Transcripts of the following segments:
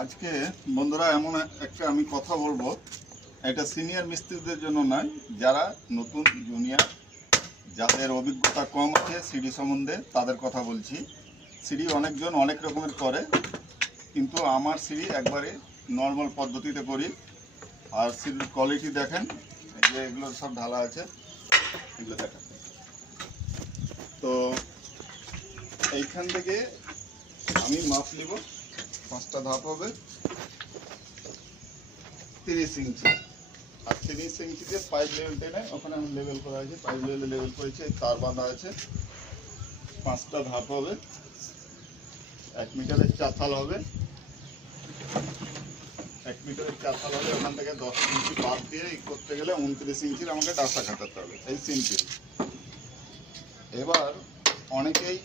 আজকে বন্ধুরা এমন একটা আমি কথা বলবো, এটা সিনিয়র মিস্ত্রিদের জন্য নয়, যারা নতুন জুনিয়র, যাদের অভিজ্ঞতা কম আছে সিঁড়ি সম্বন্ধে তাদের কথা বলছি। সিঁড়ি অনেকজন অনেক রকমের করে, কিন্তু আমার সিঁড়ি একবারে নর্মাল পদ্ধতিতে করি। আর সিঁড়ির কোয়ালিটি দেখেন, এই যে এগুলো সব ঢালা আছে, এগুলো দেখেন। তো এইখান থেকে আমি মাপ নিব, 5টা ধাপ হবে 30 ইঞ্চি। আর 30 ইঞ্চিতে পাইপ লেভেল টেনে ওখানে আমি লেভেল করা আছে, পাইপ লেভেল করেছে, তার বাঁধা আছে। 5টা ধাপ হবে, 1 মিটারের চাতাল হবে, 1 মিটারের চাতাল হবে। ওখান থেকে 10 ইঞ্চি বাদ দিয়ে করতে গেলে 29 ইঞ্চির আমাকে ডাসা কাটাতে হবে, এই সিম্পল। এবার অনেকেই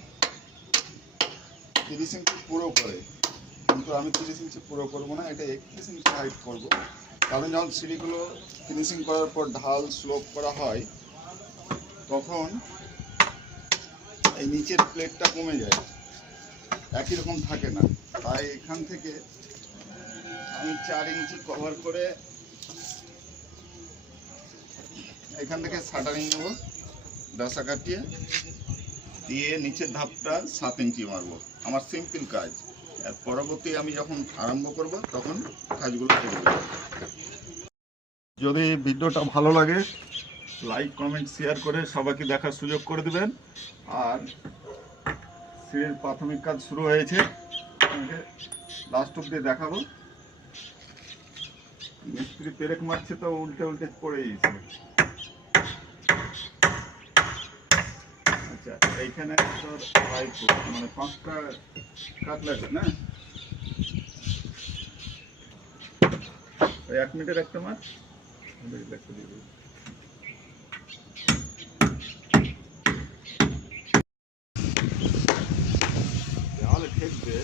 30 ইঞ্চি পুরো করে, কিন্তু আমি 30 ইঞ্চি পুরো করবো না, এটা 31 ইঞ্চি হাইট করবো। কারণ যখন সিঁড়িগুলো ফিনিশিং করার পর ঢাল স্লোপ করা হয়, তখন এই নিচের প্লেটটা কমে যায়, একই রকম থাকে না। তাই এখান থেকে আমি 4 ইঞ্চি কভার করে এখান থেকে শাটারিং নেব, ডাসা কাটিয়ে দিয়ে নিচের ধাপটা 7 ইঞ্চি মারবো। আমার সিম্পল কাজ। আর পরবর্তী আমি যখন আরম্ভ করব তখন কাজগুলো করব। যদি ভিডিওটা ভালো লাগে, লাইক কমেন্ট শেয়ার করে সবাইকে দেখার সুযোগ করে দেবেন। আর সিঁড়ির প্রাথমিক কাজ শুরু হয়েছে, লাস্ট অব্দি দেখাবো। মিস্ত্রি পেরেক মারছে তো উল্টে উল্টে পড়ে গেছে। আচ্ছা, এইখানে তোর পাইপ মানে 5টা কাট লাগবে না, 1 মিটার একটা মাছ লাগতে দিবে। দেওয়ালে ঠেকবে।